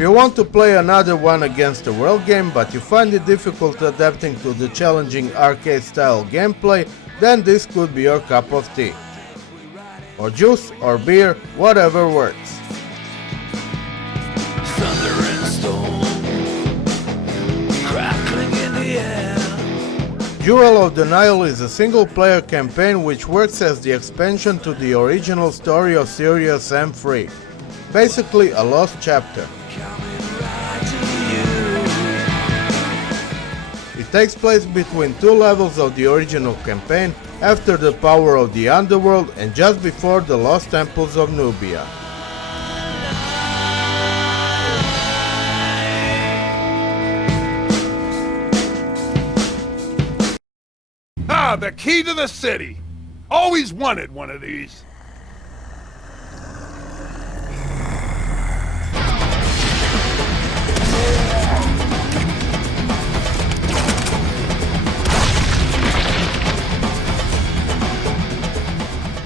you want to play another one against the world game but you find it difficult adapting to the challenging arcade style gameplay, then this could be your cup of tea. Or juice or beer, whatever works. Thunder and storm, crackling in the air. Jewel of the Nile is a single-player campaign which works as the expansion to the original story of Serious M3. Basically a lost chapter. It takes place between two levels of the original campaign, after the power of the underworld and just before the lost temples of Nubia. Ah, the key to the city! Always wanted one of these.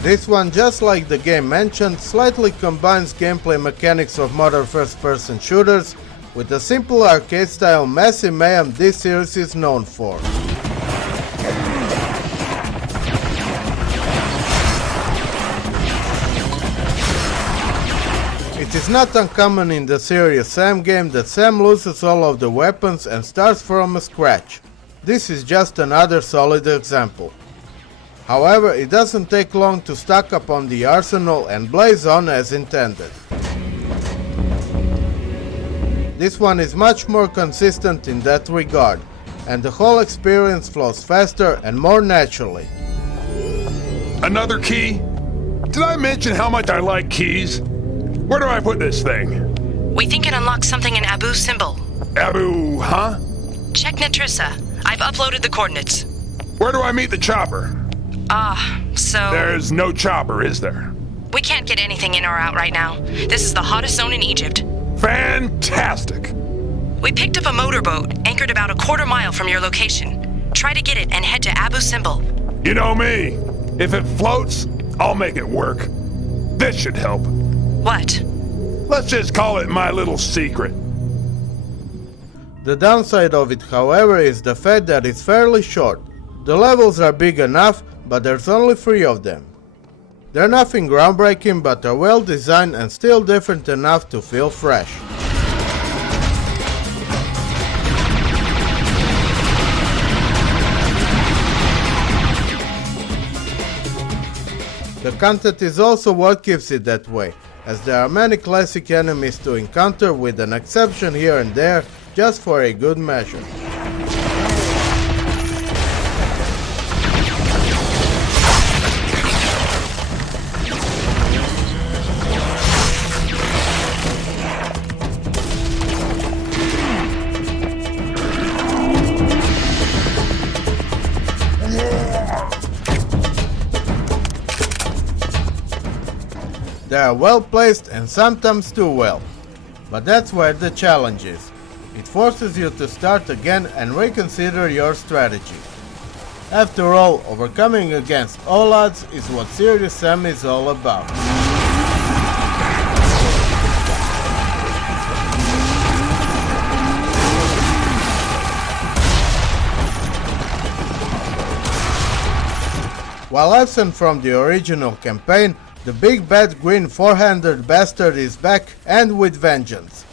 This one, just like the game mentioned, slightly combines gameplay mechanics of modern first-person shooters with the simple arcade-style messy mayhem this series is known for. It is not uncommon in the Serious Sam game that Sam loses all of the weapons and starts from scratch. This is just another solid example. However, it doesn't take long to stock up on the arsenal and blaze on as intended. This one is much more consistent in that regard, and the whole experience flows faster and more naturally. Another key? Did I mention how much I like keys? Where do I put this thing? We think it unlocks something in Abu's symbol. Abu, huh? Check Natrissa. I've uploaded the coordinates. Where do I meet the chopper? So... There's no chopper, is there? We can't get anything in or out right now. This is the hottest zone in Egypt. Fantastic! We picked up a motorboat anchored about a quarter mile from your location. Try to get it and head to Abu's symbol. You know me. If it floats, I'll make it work. This should help. What? Let's just call it my little secret. The downside of it, however, is the fact that it's fairly short. The levels are big enough, but there's only 3 of them. They're nothing groundbreaking, but are well designed and still different enough to feel fresh. The content is also what keeps it that way, as there are many classic enemies to encounter with an exception here and there, just for a good measure. They are well placed and sometimes too well. But that's where the challenge is. It forces you to start again and reconsider your strategy. After all, overcoming against all odds is what Serious Sam is all about. While absent from the original campaign, the big bad green four-handed bastard is back and with vengeance.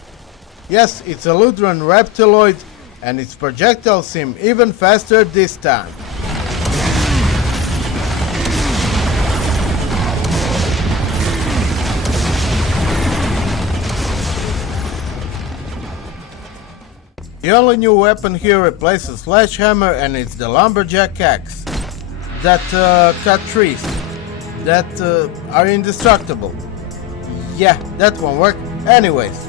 Yes, it's a Ludran reptiloid, and its projectiles seem even faster this time. The only new weapon here replaces Sledgehammer, and it's the Lumberjack Axe. That cut trees. That are indestructible. Yeah, that won't work. Anyways,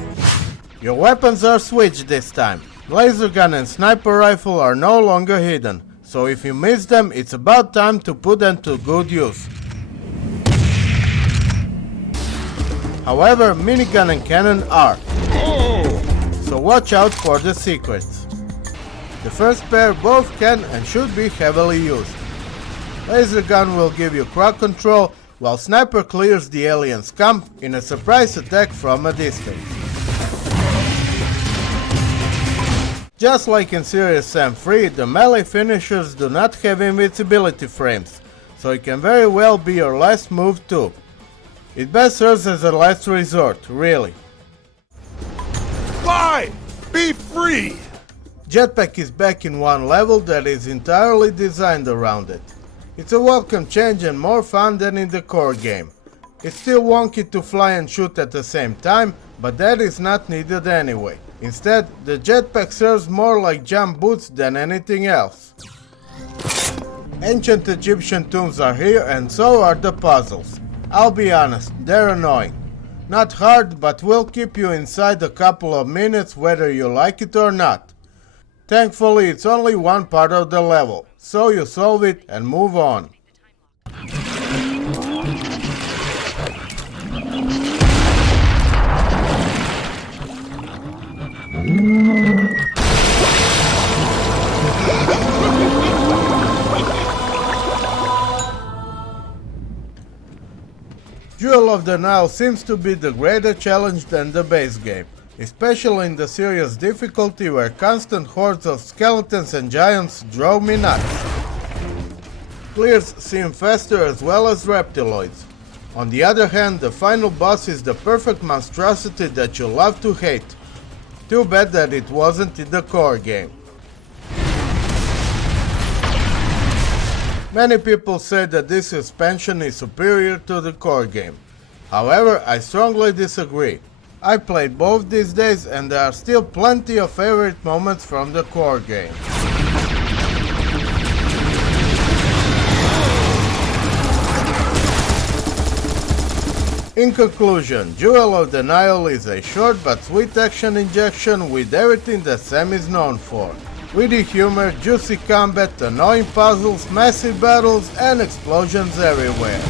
your weapons are switched this time. Laser gun and sniper rifle are no longer hidden, so if you miss them, it's about time to put them to good use. However, minigun and cannon are. So watch out for the secrets. The first pair both can and should be heavily used. Laser gun will give you crowd control, while sniper clears the alien scum in a surprise attack from a distance. Just like in Serious Sam 3, the melee finishers do not have invincibility frames, so it can very well be your last move too. It best serves as a last resort, really. Fly! Be free! Jetpack is back in one level that is entirely designed around it. It's a welcome change and more fun than in the core game. It's still wonky to fly and shoot at the same time, but that is not needed anyway. Instead, the jetpack serves more like jump boots than anything else. Ancient Egyptian tombs are here and so are the puzzles. I'll be honest, they're annoying. Not hard, but will keep you inside a couple of minutes whether you like it or not. Thankfully, it's only one part of the level, so you solve it and move on. Jewel of the Nile seems to be the greater challenge than the base game, especially in the serious difficulty where constant hordes of skeletons and giants drove me nuts. Clears seem faster as well as reptiloids. On the other hand, the final boss is the perfect monstrosity that you love to hate. Too bad that it wasn't in the core game. Many people say that this expansion is superior to the core game. However, I strongly disagree. I played both these days and there are still plenty of favorite moments from the core game. In conclusion, Jewel of the Nile is a short but sweet action injection with everything that Sam is known for. Witty humor, juicy combat, annoying puzzles, massive battles, and explosions everywhere.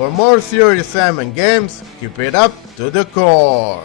For more Serious Sam and games, keep it up to the core!